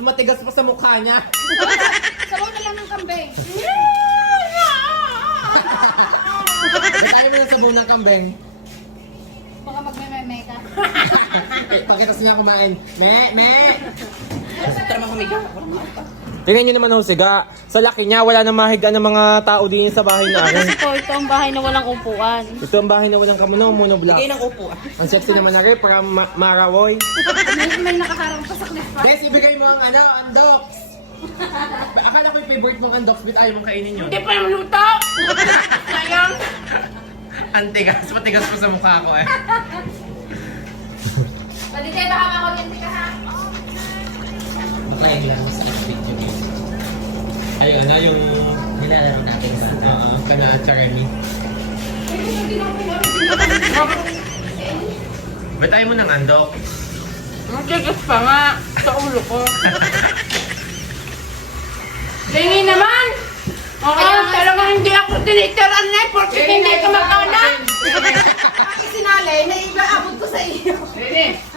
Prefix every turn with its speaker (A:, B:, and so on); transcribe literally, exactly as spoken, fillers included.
A: matigas pa sa mukha niya.
B: Sabaw na lang ng kambing.
A: Datayin mo ng sabaw ng kambing.
B: Baka magme-meme ka.
A: Eh, Pagkatapos niya kumain. Me, me!
C: Tara mga kumiga.
A: Tingnan niyo naman ho, siga. Sa laki niya, wala nang mahiga ng mga tao din sa bahay namin.
D: Ito, ito ang bahay na walang upuan.
A: Ito ang bahay na walang kamuno, monoblock.
C: Bigay ng upo ah.
A: Ang sexy naman na rin, parang ma- marawoy.
B: May, may nakaharang pa sa cliff pa.
A: Des, ibigay mo ang ano, andox! Akala ko yung favorite mong andox, but ayaw mong kainin yun.
C: Hindi pa yung luto! Sayang!
A: Antigas, matigas pa sa mukha ko eh.
B: Pwede tayo baka makuryente ka ha.
E: Baka yung lang sa video game.
A: Ay, ano yung...
E: Nilalaro natin ba?
A: Uh, kana at Charemy. Ba't ayaw mo ng andox?
C: Matigas pa nga sa ulo ko. Tingin naman! Oo, talagang hindi ako tinitiran na eh, porque hindi ka magkaunan!
B: Sinalay, naibaabot ko sa iyo.
C: Rini!